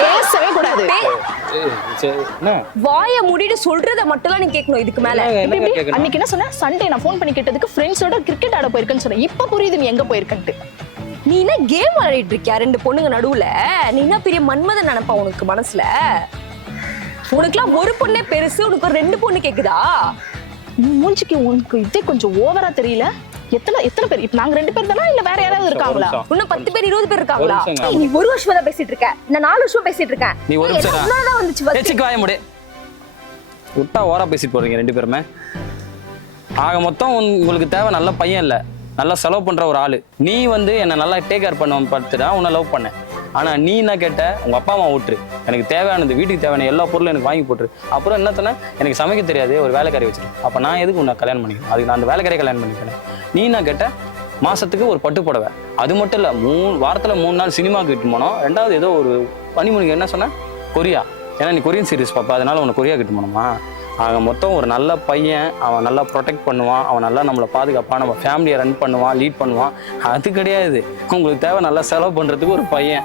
பேசவே கூடாது. ஏய், சரி, என்ன? வாய மூடிட்டு சொல்றத மட்டும் தான் நீ கேட்கணும் இதுக்கு மேல. அன்னைக்கு என்ன சொன்ன? சண்டே நான் ஃபோன் பண்ணி கேட்டதுக்கு ஃப்ரெண்ட்ஸோட கிரிக்கெட் ஆட போயிருக்கேன்னு சொன்னேன் இப்ப புரியுது நீ எங்க போயிருக்கன்ட்டு. நீ என்ன கேம் விளையாடிட்டு இருக்கியா? ரெண்டு பொண்ணுங்க நடுவுல. நீ என்ன பெரிய மன்மதன் நினைப்பா உனக்கு மனசுல? உனக்குலாம் ஒரு பொண்ணே பெருசு உனக்கு ஒரு ரெண்டு பொண்ணு கேக்குதா? மூஞ்சிக்கு உனக்கு இது கொஞ்சம் ஓவரா தெரியல. எத்தனை எத்தனை பேர்? இப்ப நாங்க ரெண்டு பேர் தானா இல்ல வேற யாராவது இருக்காங்களா. இன்னும் பத்து பேர் இருபது பேர் இருக்காங்களா? நீ ஒரு வருஷமா தான் பேசிட்டு இருக்க. நான் நாலு வருஷமா பேசிட்டு இருக்கேன் நீ ஒரு எல்லாம் உன்னாலதான் வந்துச்சு. பேச்சுக்கு வாய முடி. விட்டா ஓரா பேசிட்டு போறீங்க ரெண்டு பேருமே. ஆக மொத்தம் உங்களுக்கு தேவை நல்ல பையன் இல்ல. நல்லா செலவு பண்ற ஒரு ஆளு. நீ வந்து என்ன நல்லா டேக் கேர் பண்ண பார்த்துட்டா உன்னை லவ் பண்ணேன் ஆனா நீ என்ன கேட்ட? உங்க அப்பா அம்மா விட்டுரு. எனக்கு தேவையானது வீட்டுக்கு தேவையான எல்லா பொருளும் எனக்கு வாங்கி போட்டுரு. அப்புறம் என்ன சொன்ன? எனக்கு சமைக்க தெரியாது ஒரு வேலைக்காரி வச்சிரு. அப்ப நான் எதுக்கு உன்னை கல்யாணம் பண்ணிக்கிறேன் அதுக்கு நான் அந்த வேலைக்காரியை கல்யாணம் பண்ணிக்கிறேன். நீ என்ன கேட்ட மாசத்துக்கு ஒரு பட்டு புடவை. அது மட்டும் இல்ல மூணு வாரத்துல மூணு நாள் சினிமாவுக்கு கிட்டு போனோம். ரெண்டாவது ஏதோ ஒரு பனிமணிக்கு என்ன சொன்ன? கொரியா. ஏன்னா நீ கொரியன் சீரிஸ் பாப்பா அதனால உனக்கு கொரியா கிட்டு போனோமா? ஆக மொத்தம் ஒரு நல்ல பையன் அவன் நல்லா ப்ரொடெக்ட் பண்ணுவான் அவன் நல்லா நம்மளை பாதுகாப்பான் நம்ம ஃபேமிலியை ரன் பண்ணுவான் லீட் பண்ணுவான். அது கிடையாது. உங்களுக்கு தேவை நல்லா செலவு பண்ணுறதுக்கு ஒரு பையன்.